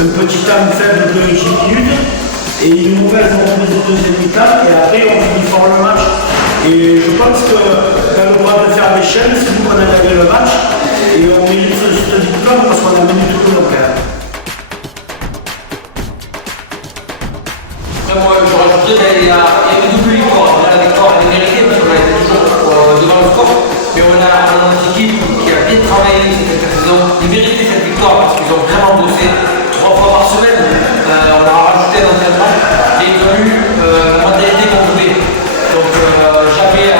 un petit temps faible de 10 minutes et une mauvaise reprise de deuxième mi-temps et après on finit fort le match. Et je pense que dans le droit de faire des chaînes, c'est nous qu'on a gagné le match et on mérite ce diplôme parce qu'on a mené tout le long. Après moi je rajouterais, il y a une double victoire. La victoire elle est méritée parce qu'on a été toujours devant le score, mais on a une équipe qui a bien travaillé cette saison. Ils méritaient cette victoire parce qu'ils ont vraiment bossé 3 fois par semaine. On leur a rajouté un entraînement et ils ont eu la mentalité qu'on voulait. Donc j'avais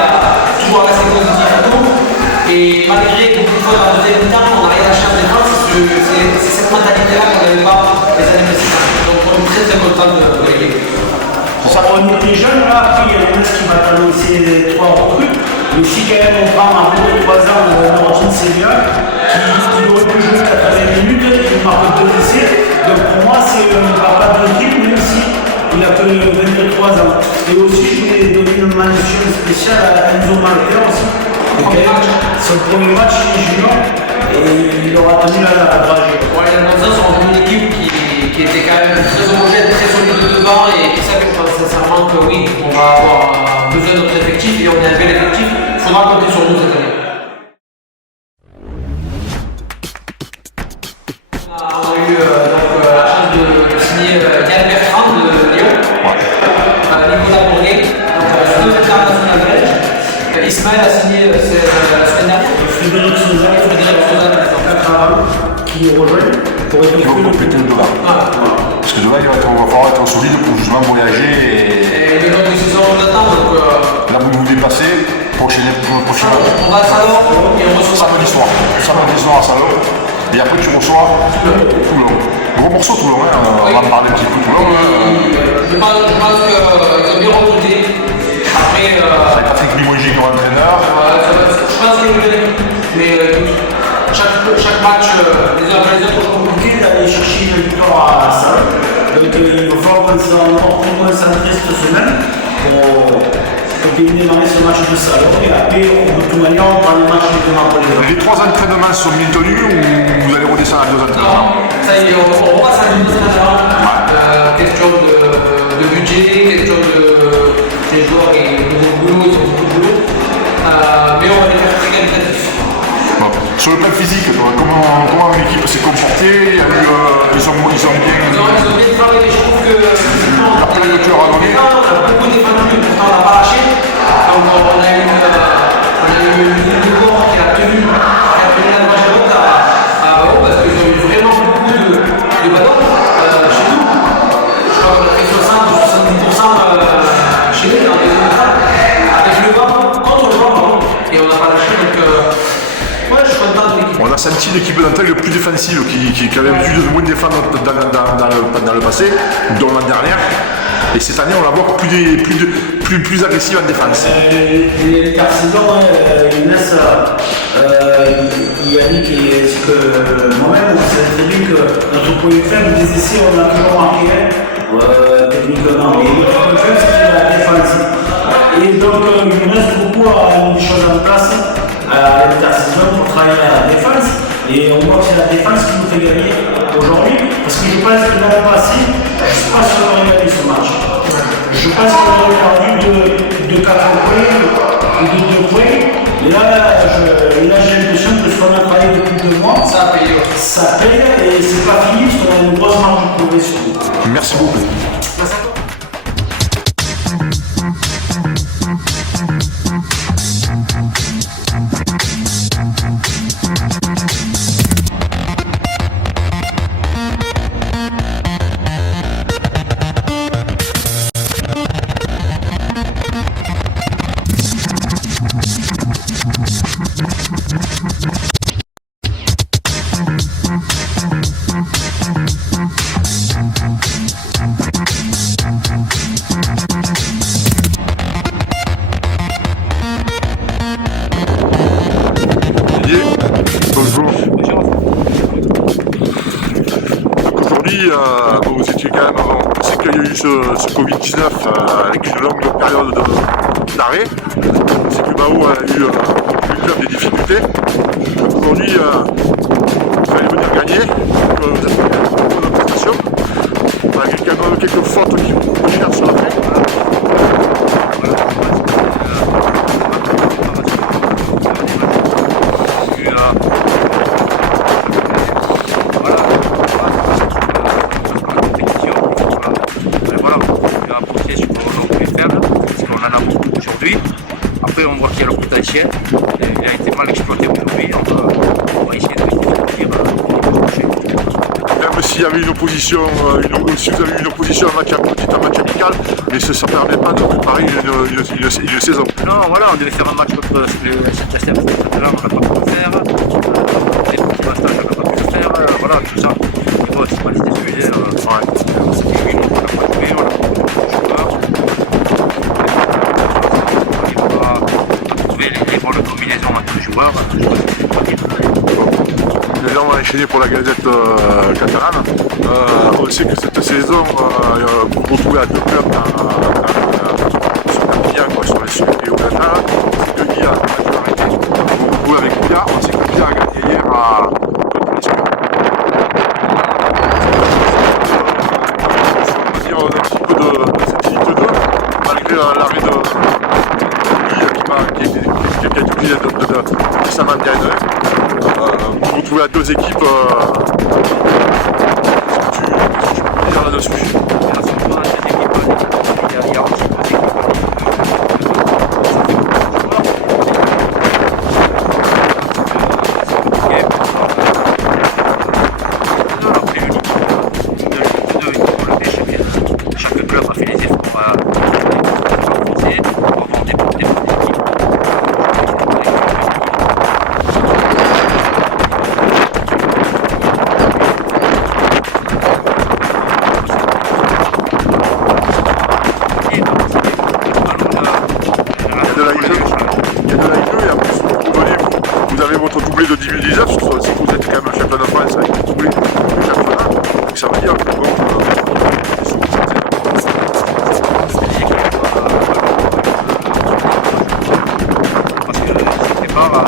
toujours rester positif et tout. Et malgré beaucoup de fois dans la deuxième mi-temps, on n'a rien lâché en défense. C'est cette mentalité-là qu'on n'avait pas les années précédentes. Donc on est très très content de gagner. On était jeunes là, après il y a le qui va t'annoncer 3 recrues, mais si quand même on prend à 23 ans Laurentine Sévilla, qui aurait pu jouer 80 minutes, il marque 2 essais, donc pour moi c'est un papa de l'équipe, même si il a que 23 ans. Et aussi je voulais donner une mention spéciale à Enzo Malter aussi, son premier match chez les juniors, et il aura tenu la dragée. Ouais, les Monzans sont une équipe qui était quand même très homogène, très solide de devant et qui savait sincèrement que oui, on va avoir besoin de notre effectif et on est un bel effectif. Il faudra compter sur nous cette année. On a eu la chance de signer Yann Bertrand de Lyon, Nicolas Bourguet, deux internationaux belges. Ismaël a signé la semaine dernière. Frédéric Souza, qui rejoint pour être compléter le Dola. Parce que Dola, il va falloir être solide pour justement voyager et le nombre de saisons d'attente. Là, vous vous déplacez, prochain on va à Salon et on reçoit samedi soir à Salon. Et après, tu reçois Toulon. Gros morceau Toulon, hein. On va en parler un petit peu Toulon. Je pense qu'ils ont bien recruté. Après, c'est Patrick Limoges comme entraîneur. Je pense qu'il y a une belle équipe. Mais chaque match, les uns après les autres, c'est compliqué d'aller chercher une victoire à Salon. Donc il va falloir qu'on s'en concentrer cette semaine pour bien démarrer ce match de Salon. Et après, de toute manière, on prend le match de Napoli. Les 3 entraînements sont bien tenus ou vous allez redescendre à 2 entraînements? Non, ça y est, on passe à 2 entraînements. Question de budget, question des joueurs et de boulot, ils ont beaucoup de boulot. Mais on va les faire très qualitatifs. Bon. Sur le plan physique, comment l'équipe s'est comportée? Ils ont bien. Ils ont bien travaillé, je trouve que. Après le tueur a donné. On a beaucoup défendu, pourtant on n'a pas lâché. Donc on a eu une corps qui a tenu la droite de l'autre à Barreau parce qu'ils ont eu vraiment beaucoup de ballons chez nous. Je crois qu'on a fait 60 ou 70% chez nous dans les deuxième avec le vent, contre le vent, et on n'a pas lâché. Donc ouais, je suis content de l'équipe. On a senti l'équipe d'Antal le plus défensive qui avait l'habitude de moins défendre dans le passé, dont l'an dernière. Et cette année, on la voit plus agressive en défense. L'intersaison, Inès, Yannick et ce que moi-même, on sait très bien que notre point faible des essais, on a toujours marqué techniquement. Mais notre point faible, c'est la défense. Et donc, il nous reste beaucoup à mettre des choses en place à l'intersaison pour travailler à la défense. Et on voit que c'est la défense qui nous fait gagner aujourd'hui. Parce que je pense que l'an passé, je ne sais pas si on aurait gagné ce match. Je pense qu'on aurait perdu de 4 points ou de 2 points. Et là j'ai l'impression que ce qu'on a travaillé depuis 2 mois, Ça a payé. ça paye et c'est pas fini parce qu'on a une grosse marge de progression. Merci beaucoup. Merci à toi. Bonjour. Aujourd'hui, vous étiez quand même, on sait qu'il y a eu ce Covid-19 avec une longue période d'arrêt. C'est que Bao a eu le club des difficultés. Aujourd'hui, il fallait venir gagner. Vous êtes une bonne prestation. malgré qu'il y a quand même quelques fautes qui vont coûter cher sur la fin. Après, on voit qu'il y a le potentiel. Il a été mal exploité aujourd'hui. On va essayer de le faire Même s'il y avait une opposition, si vous avez une opposition en match amical, mais ça ne permet pas de préparer une saison. Non, voilà, on devait faire un match contre Saint-Castère, on n'a pas pu le faire. Les petits passages, on n'a pas pu le faire. Voilà, tout ça. Mais bon, c'est pas les sujets. C'était une, on n'a pas joué, on a pas joué. Les bonnes combinaisons entre les joueurs, Déjà, on va enchaîner pour la Gazette catalane. On sait que cette saison, pour retrouver à 2 clubs sur Perpignan, sur les Sud et au Qatar, c'est que Guilla a la majorité. On retrouve avec Guilla, on sait que Guilla a gagné hier contre les Sud. On va dire un petit peu de cette Ligue 2, malgré l'arrêt de qui a été obligé de récemment dernier. Pour retrouver à 2 équipes, qu'est-ce que tu peux dire là-dessus? Chaque club a fait les efforts pour avoir des vous avez votre doublé de 2019, c'est que vous êtes quand même champion de France avec le doublé du championnat. Donc ça veut dire que bon, parce que se prépare à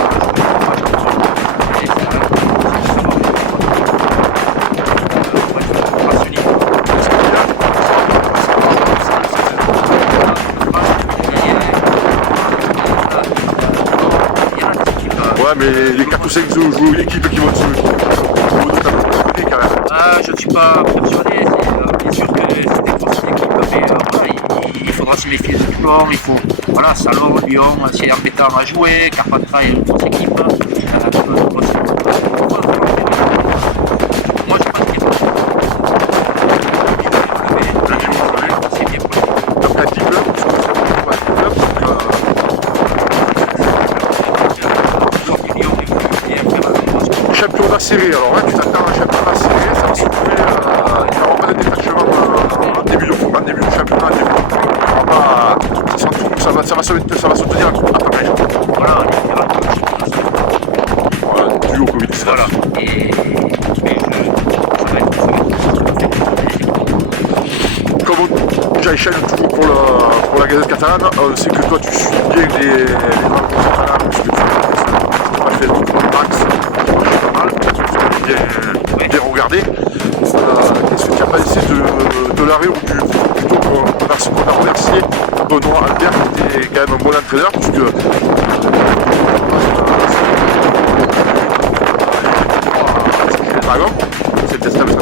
ouais, mais les 4 ou 5 équipes qui vont se quand même. je ne suis pas persuadé, bien sûr que c'est des grosses équipes, mais voilà, il faudra se méfier de tout le monde, il faut, voilà, Salon, Lyon, c'est embêtant à jouer, Carpentras est une grosse équipe, moi je pense qu'il faut c'est bien pour les Donc un petit club, championnat serré, alors là tu t'attends à un championnat serré, ça va se jouer, il n'y aura pas de détachement en début de championnat, ça va se tenir à Paris. voilà, Dû au Covid-19. voilà, Comme j'enchaîne toujours pour la Gazette catalane, on sait que toi tu suis bien les catalans, puisque tu as fait d'autres max, bien regardé. Qu'est-ce que tu as pensé de l'arrêt ou plutôt qu'on a remercié Benoît Albert qui était quand même un bon entraîneur puisque Dragon, c'était ça le